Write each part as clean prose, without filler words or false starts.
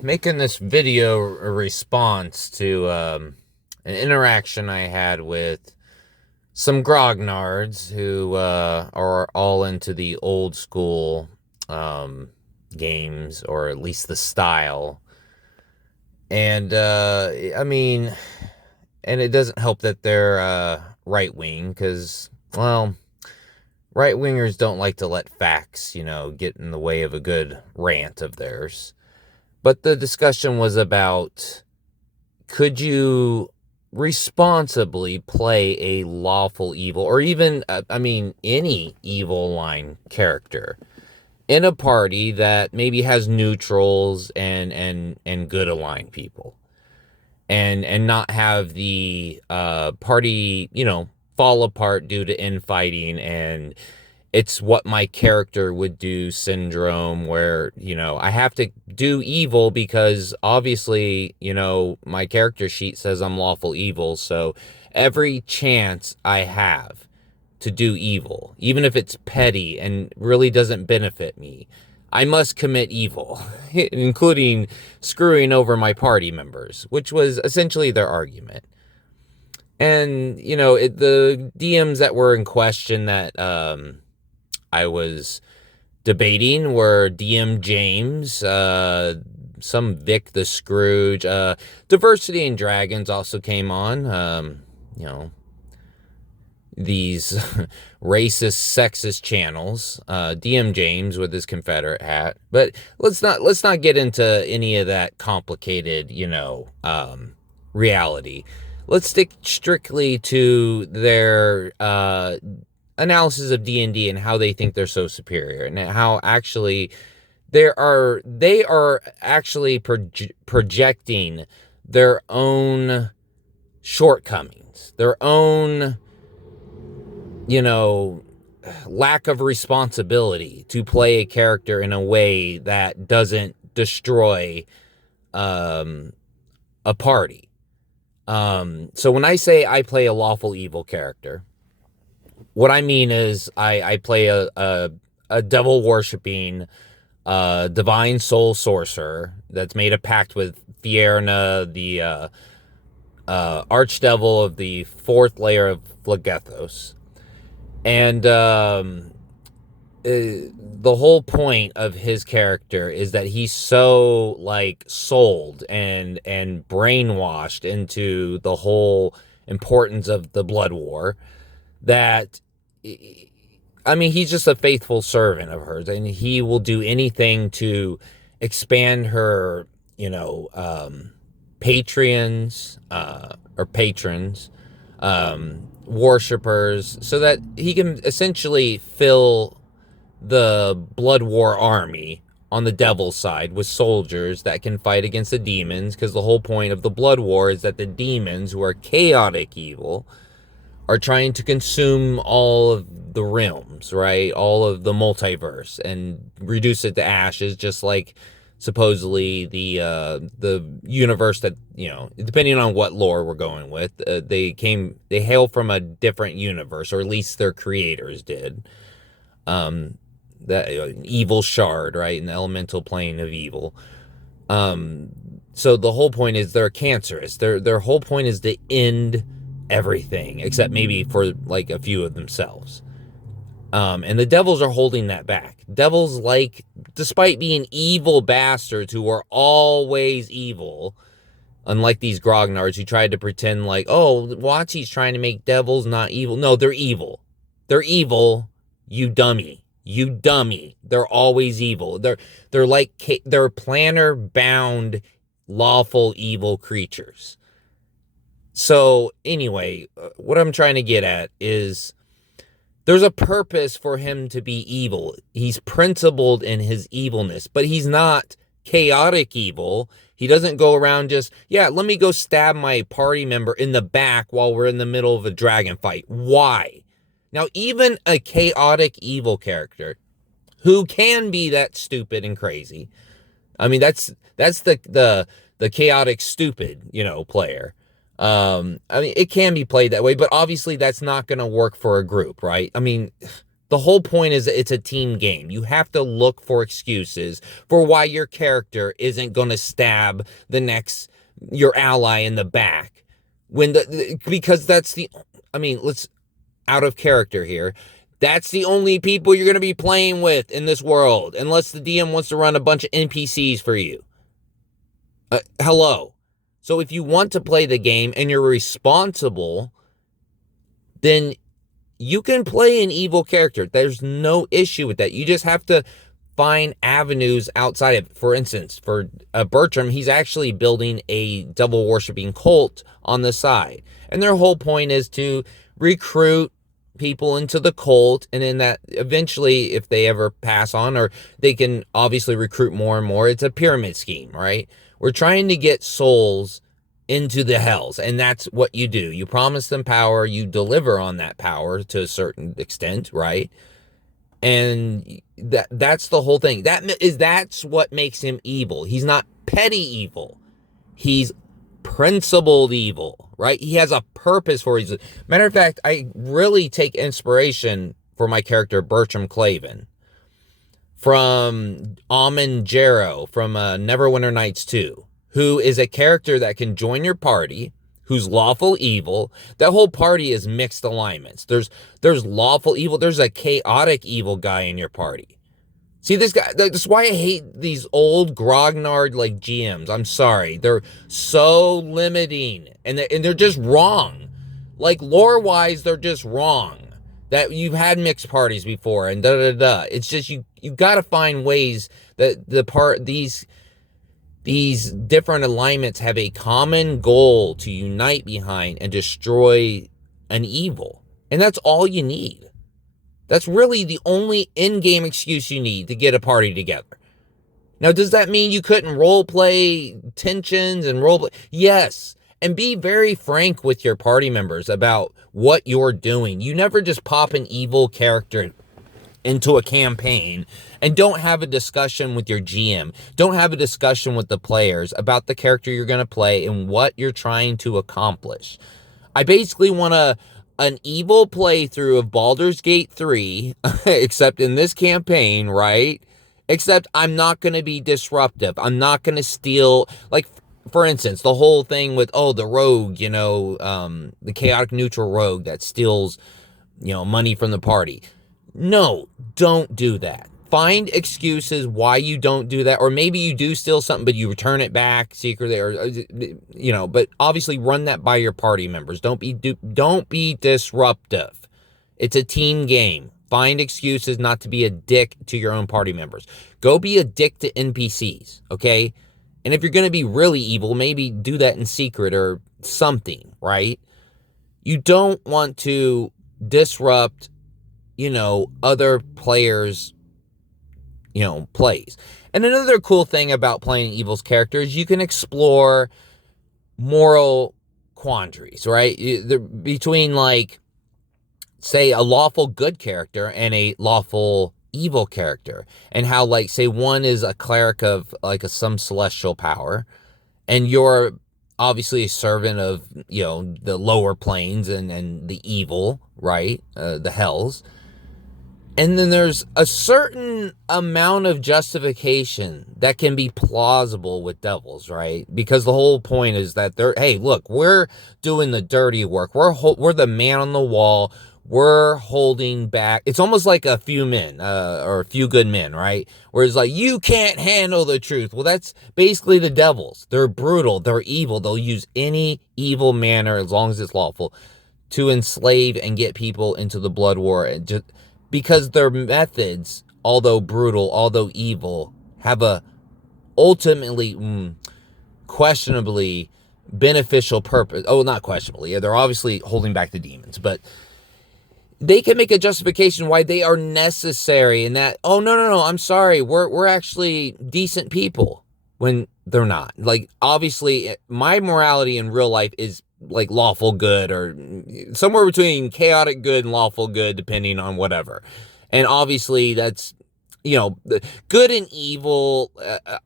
Making this video a response to an interaction I had with some grognards who are all into the old school games, or at least the style. And I mean, and it doesn't help that they're right wing, because, well, right wingers don't like to let facts, get in the way of a good rant of theirs. But the discussion was about, could you responsibly play a lawful evil, or even, any evil line character in a party that maybe has neutrals and good aligned people, and not have the party, fall apart due to infighting and it's what my character would do syndrome, where, I have to do evil because obviously, my character sheet says I'm lawful evil. So every chance I have to do evil, even if it's petty and really doesn't benefit me, I must commit evil, including screwing over my party members, which was essentially their argument. And, the DMs that were in question that, I was debating were DM James, some Vic the Scrooge, Diversity and Dragons also came on. These racist, sexist channels. DM James with his Confederate hat, but let's not get into any of that complicated, reality. Let's stick strictly to their analysis of D&D and how they think they're so superior, and how actually they are actually projecting their own shortcomings, their own, lack of responsibility to play a character in a way that doesn't destroy a party. So when I say I play a lawful evil character, what I mean is I play a devil worshipping divine soul sorcerer that's made a pact with Fierna, the archdevil of the fourth layer of Phlegethos. And the whole point of his character is that he's so, sold and brainwashed into the whole importance of the blood war that, he's just a faithful servant of hers, and he will do anything to expand her, patrons, worshippers, so that he can essentially fill the blood war army on the devil's side with soldiers that can fight against the demons, because the whole point of the blood war is that the demons, who are chaotic evil, are trying to consume all of the realms, right? All of the multiverse, and reduce it to ashes, just like supposedly the universe that, depending on what lore we're going with, they hail from a different universe, or at least their creators did. That evil shard, right? An elemental plane of evil. So the whole point is they're cancerous. Their whole point is to end everything, except maybe for a few of themselves. And the devils are holding that back. Devils, despite being evil bastards who are always evil, unlike these grognards who tried to pretend Watsy's trying to make devils not evil. No, they're evil. They're evil, you dummy. You dummy. They're always evil. They're planner-bound, lawful evil creatures. So anyway, what I'm trying to get at is there's a purpose for him to be evil. He's principled in his evilness, but he's not chaotic evil. He doesn't go around just, let me go stab my party member in the back while we're in the middle of a dragon fight. Why? Now, even a chaotic evil character who can be that stupid and crazy, that's the chaotic stupid, player. It can be played that way, but obviously that's not going to work for a group, right? The whole point is it's a team game. You have to look for excuses for why your character isn't going to stab your ally in the back because that's let's out of character here. That's the only people you're going to be playing with in this world, unless the DM wants to run a bunch of NPCs for you. Hello. So if you want to play the game and you're responsible, then you can play an evil character. There's no issue with that. You just have to find avenues outside of it. For instance, for Bertram, he's actually building a devil worshipping cult on the side. And their whole point is to recruit people into the cult, and then that eventually, if they ever pass on, or they can obviously recruit more and more, it's a pyramid scheme, right? We're trying to get souls into the hells, and that's what you do. You promise them power, you deliver on that power to a certain extent, right? And that's the whole thing. That's what makes him evil. He's not petty evil. He's principled evil, right? He has a purpose for it. Matter of fact, I really take inspiration for my character Bertram Claven from Amon Jarrow from Neverwinter Nights 2, who is a character that can join your party, who's lawful evil. That whole party is mixed alignments. There's lawful evil. There's a chaotic evil guy in your party. See, this guy, that's why I hate these old grognard like GMs. I'm sorry. They're so limiting, and they're just wrong. Like, lore-wise, they're just wrong. That you've had mixed parties before, and da-da-da. It's just, you got to find ways that these different alignments have a common goal to unite behind and destroy an evil. And that's all you need. That's really the only in-game excuse you need to get a party together. Now, does that mean you couldn't role-play tensions and role-play? Yes. And be very frank with your party members about what you're doing. You never just pop an evil character into a campaign and don't have a discussion with your GM. Don't have a discussion with the players about the character you're going to play and what you're trying to accomplish. I basically want an evil playthrough of Baldur's Gate 3, except in this campaign, right? Except I'm not going to be disruptive. I'm not going to steal, like, for instance, the whole thing with, the rogue, the chaotic neutral rogue that steals, money from the party. No, don't do that. Find excuses why you don't do that, or maybe you do steal something, but you return it back secretly, or but obviously run that by your party members. Don't be disruptive. It's a team game. Find excuses not to be a dick to your own party members. Go be a dick to NPCs, okay? And if you're going to be really evil, maybe do that in secret or something, right? You don't want to disrupt, other players' plays. And another cool thing about playing evil's character is you can explore moral quandaries, right? Between, like, say, a lawful good character and a lawful evil character, and how, like, say one is a cleric of, like, some celestial power, and you're obviously a servant of, the lower planes and the evil, right? The hells. And then there's a certain amount of justification that can be plausible with devils, right? Because the whole point is that hey, look, we're doing the dirty work. We're the man on the wall. We're holding back. It's almost like a few men, or a few good men, right? Where it's like, you can't handle the truth. Well, that's basically the devils. They're brutal. They're evil. They'll use any evil manner, as long as it's lawful, to enslave and get people into the blood war. And just because their methods, although brutal, although evil, have a ultimately, questionably beneficial purpose. Oh, not questionably. They're obviously holding back the demons, but they can make a justification why they are necessary, and that, no, I'm sorry, we're actually decent people, when they're not. Like, obviously, my morality in real life is, like, lawful good, or somewhere between chaotic good and lawful good, depending on whatever. And obviously, that's, good and evil.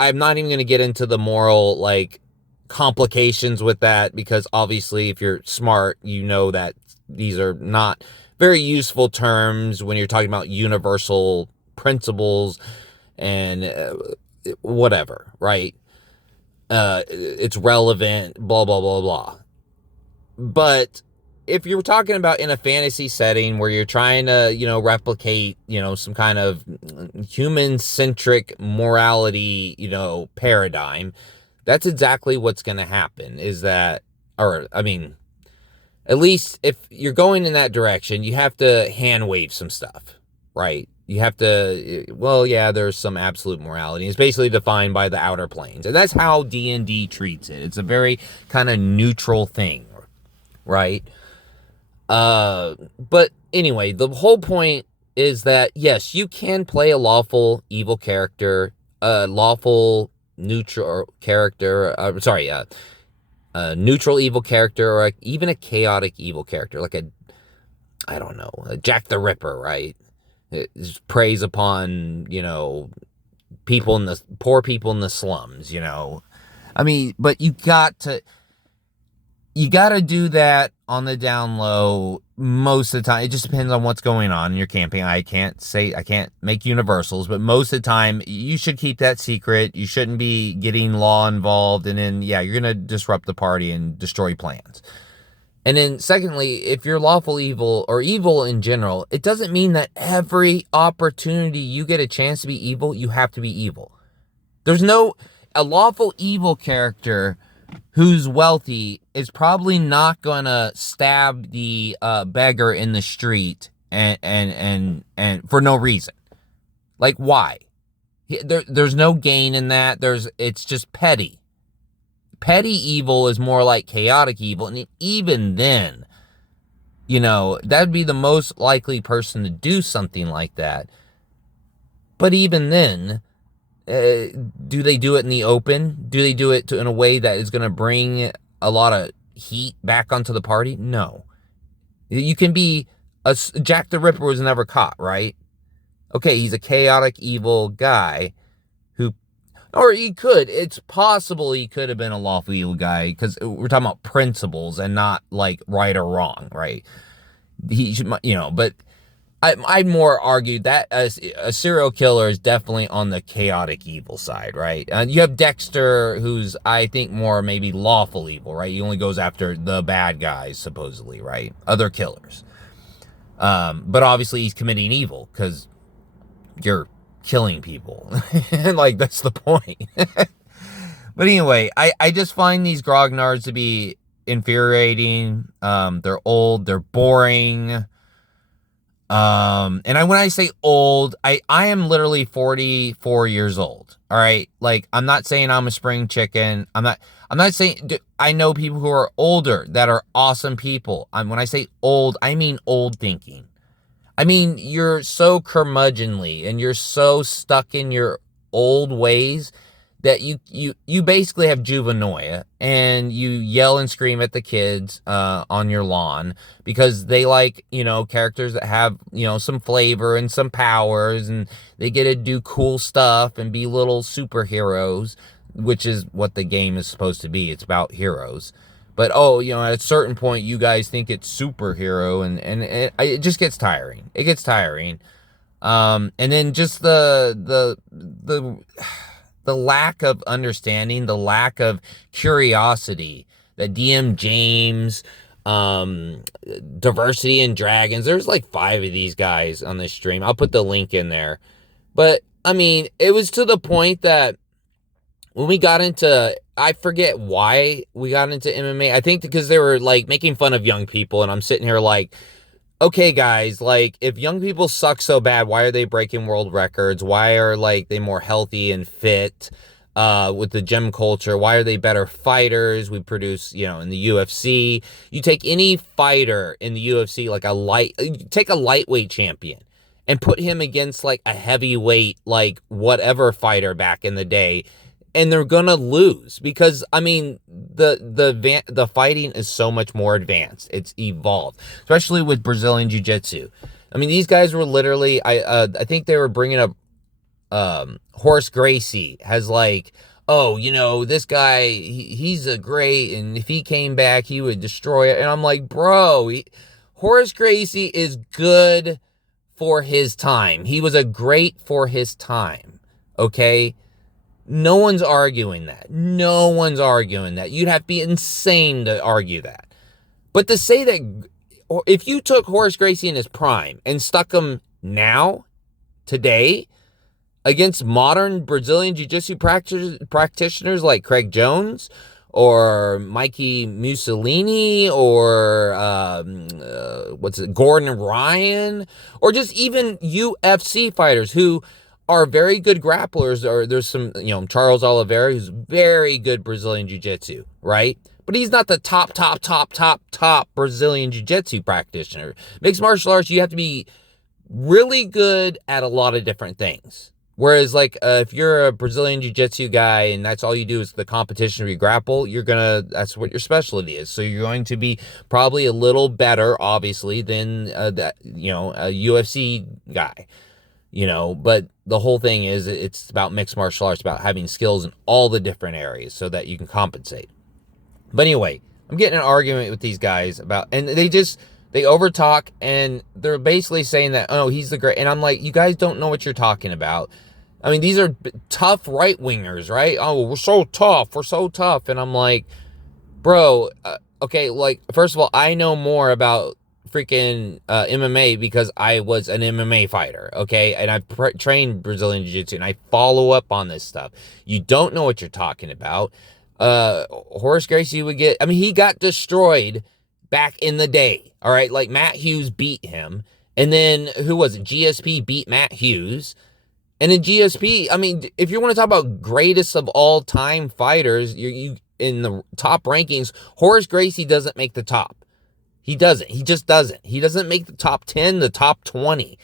I'm not even going to get into the moral, like, complications with that, because obviously, if you're smart, you know that these are not very useful terms when you're talking about universal principles and whatever, right? It's relevant, blah, blah, blah, blah. But if you're talking about in a fantasy setting where you're trying to, replicate, some kind of human-centric morality, paradigm, that's exactly what's going to happen is that, or, I mean, at least if you're going in that direction, you have to hand wave some stuff, right? You have to, well, yeah, there's some absolute morality. It's basically defined by the outer planes. And that's how D&D treats it. It's a very kind of neutral thing, right? But anyway, the whole point is that, yes, you can play a lawful evil character, a lawful neutral character, neutral evil character, or even a chaotic evil character, like I don't know, a Jack the Ripper, right? It preys upon, poor people in the slums, I mean, but you got to do that on the down low most of the time. It just depends on what's going on in your camping. I can't make universals, but most of the time you should keep that secret. You shouldn't be getting law involved, and then you're gonna disrupt the party and destroy plans. And then secondly, if you're lawful evil or evil in general, it doesn't mean that every opportunity you get a chance to be evil, you have to be evil. There's a lawful evil character who's wealthy is probably not gonna stab the beggar in the street and for no reason. Like, why? There's no gain in that. It's just petty. Petty evil is more like chaotic evil, and even then, that'd be the most likely person to do something like that. But even then, do they do it in the open? Do they do it in a way that is going to bring a lot of heat back onto the party? No. You can be Jack the Ripper was never caught, right? Okay, he's a chaotic evil guy or it's possible he could have been a lawful evil guy, because we're talking about principles and not like right or wrong, right? He should, but I'd more argue that a serial killer is definitely on the chaotic evil side, right? You have Dexter, who's, I think, more maybe lawful evil, right? He only goes after the bad guys, supposedly, right? Other killers. But obviously he's committing evil, because you're killing people. Like, that's the point. But anyway, I just find these grognards to be infuriating. They're old, they're boring. And when I say old, I am literally 44 years old. All right. Like, I'm not saying I'm a spring chicken. I'm not saying, I know people who are older that are awesome people. When I say old, I mean old thinking. I mean, you're so curmudgeonly and you're so stuck in your old ways that you basically have juvenoia, and you yell and scream at the kids on your lawn because they like, characters that have, some flavor and some powers, and they get to do cool stuff and be little superheroes, which is what the game is supposed to be. It's about heroes. But, at a certain point, you guys think it's superhero, and it just gets tiring. It gets tiring. And then just the lack of understanding, the lack of curiosity that DM James, Diversity and Dragons, there's like 5 of these guys on this stream. I'll put the link in there. But, I mean, it was to the point that when we got into, I forget why we got into MMA. I think because they were like making fun of young people, and I'm sitting here like, okay, guys, like, if young people suck so bad, why are they breaking world records? Why are, like, they more healthy and fit with the gym culture? Why are they better fighters? We produce, in the UFC. You take any fighter in the UFC, like take a lightweight champion and put him against, like, a heavyweight, like, whatever fighter back in the day, and they're gonna lose, because, I mean, the fighting is so much more advanced. It's evolved, especially with Brazilian Jiu-Jitsu. I mean, these guys were literally, I think they were bringing up Horace Gracie has, like, oh, this guy, he's a great, and if he came back, he would destroy it. And I'm like, bro, Horace Gracie is good for his time. He was a great for his time. Okay? No one's arguing that. No one's arguing that. You'd have to be insane to argue that. But to say that if you took Horace Gracie in his prime and stuck him now, today, against modern Brazilian Jiu-Jitsu practitioners like Craig Jones or Mikey Mussolini or Gordon Ryan, or just even UFC fighters who are very good grapplers, or there's some, Charles Oliveira, who's very good Brazilian Jiu-Jitsu, right? But he's not the top Brazilian Jiu-Jitsu practitioner. Mixed martial arts, you have to be really good at a lot of different things. Whereas, if you're a Brazilian Jiu-Jitsu guy and that's all you do is the competition where you grapple, that's what your specialty is. So you're going to be probably a little better, obviously, than a UFC guy. But the whole thing is it's about mixed martial arts, about having skills in all the different areas so that you can compensate. But anyway, I'm getting an argument with these guys and they overtalk, and they're basically saying that, oh, he's the great. And I'm like, you guys don't know what you're talking about. I mean, these are tough right-wingers, right? Oh, we're so tough. And I'm like, bro, okay, first of all, I know more about freaking MMA because I was an MMA fighter, okay? And I've trained Brazilian Jiu-Jitsu, and I follow up on this stuff. You don't know what you're talking about. Horace Gracie he got destroyed back in the day, all right? Like, Matt Hughes beat him, and then, who was it? GSP beat Matt Hughes, and in GSP, if you want to talk about greatest of all time fighters, you in the top rankings, Horace Gracie doesn't make the top. He doesn't. He just doesn't. He doesn't make the top 10, the top 20.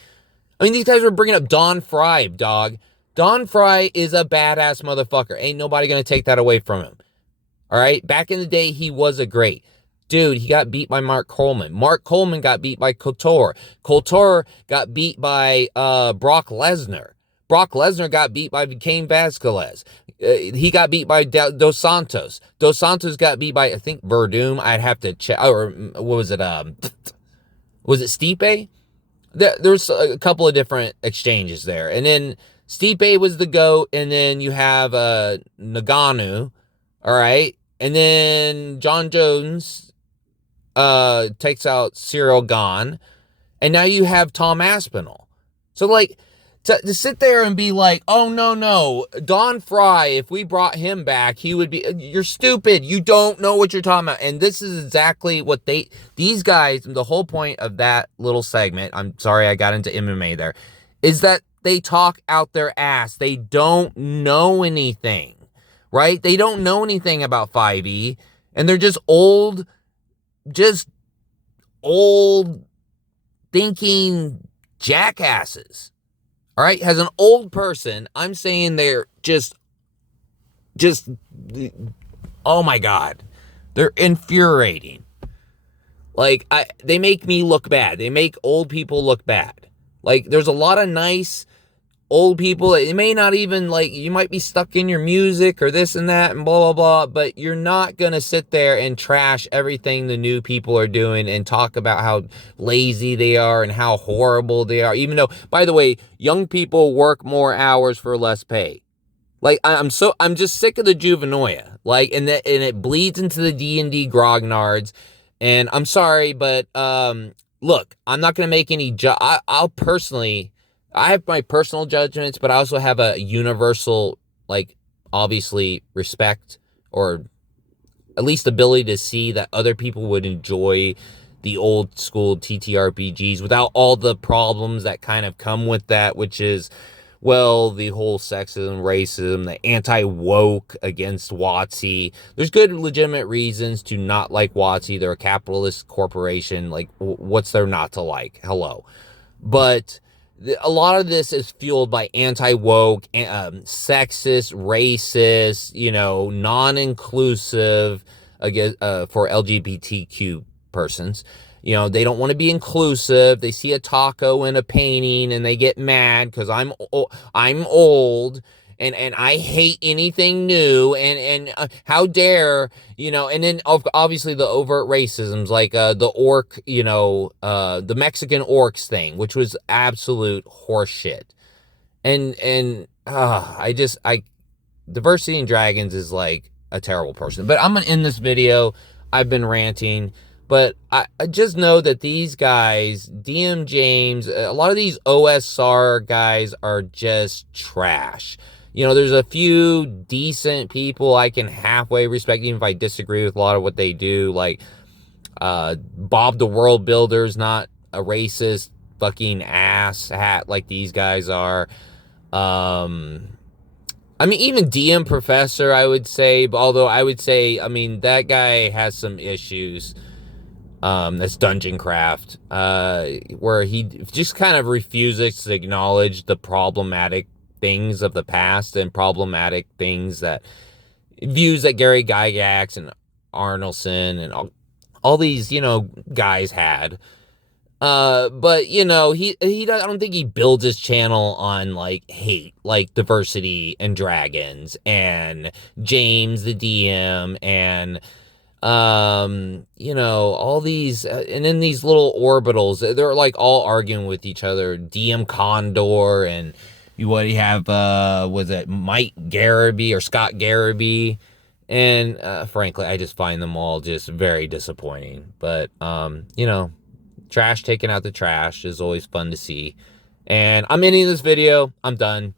These guys were bringing up Don Fry, dog. Don Fry is a badass motherfucker. Ain't nobody going to take that away from him. All right? Back in the day, he was a great. Dude, he got beat by Mark Coleman. Mark Coleman got beat by Couture. Couture got beat by Brock Lesnar. Brock Lesnar got beat by Cain Vasquez. He got beat by Dos Santos. Dos Santos got beat by, I think, Verdum. I'd have to check. Or what was it? Was it Stipe? There's a couple of different exchanges there. And then Stipe was the GOAT. And then you have Nagano. All right. And then John Jones takes out Cyril Gane. And now you have Tom Aspinall. So, to sit there and be like, oh, no, Don Fry, if we brought him back, he would be, you're stupid. You don't know what you're talking about. And this is exactly what these guys, the whole point of that little segment, I'm sorry I got into MMA there, is that they talk out their ass. They don't know anything, right? They don't know anything about 5e, and they're just old thinking jackasses. All right, as an old person, I'm saying they're just, oh my God, they're infuriating. They make me look bad. They make old people look bad. There's a lot of nice old people. It may not even, you might be stuck in your music or this and that and blah, blah, blah, but you're not going to sit there and trash everything the new people are doing and talk about how lazy they are and how horrible they are. Even though, by the way, young people work more hours for less pay. I'm just sick of the juvenoia. And it bleeds into the D&D grognards. And I'm sorry, but, look, I'm not going to make any, I have my personal judgments, but I also have a universal, obviously respect, or at least ability to see that other people would enjoy the old school TTRPGs without all the problems that kind of come with that, which is, well, the whole sexism, racism, the anti-woke against WotC. There's good legitimate reasons to not like WotC. They're a capitalist corporation. What's there not to like? Hello. But a lot of this is fueled by anti-woke, sexist, racist, non-inclusive for LGBTQ persons. They don't want to be inclusive. They see a taco in a painting and they get mad because I'm old and I hate anything new, and how dare, and then obviously the overt racisms, like the orc, the Mexican orcs thing, which was absolute horseshit. And I Diversity in Dragons is like a terrible person. But I'm gonna end this video. I've been ranting, but I just know that these guys, DM James, a lot of these OSR guys are just trash. There's a few decent people I can halfway respect, even if I disagree with a lot of what they do. Like Bob the World Builder's not a racist fucking ass hat like these guys are. I mean, even DM Professor, I would say, although I would say, I mean, that guy has some issues. That's Dungeon Craft, where he just kind of refuses to acknowledge the problematic things of the past and problematic things that views that Gary Gygax and Arnelson and all these, guys had. But I don't think he builds his channel on like hate, like Diversity and Dragons and James the DM and all these and then these little orbitals, they're like all arguing with each other. DM Condor and what do you have, was it Mike Garraby or Scott Garraby? And frankly, I just find them all just very disappointing. But trash taking out the trash is always fun to see. And I'm ending this video. I'm done.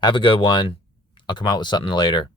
Have a good one. I'll come out with something later.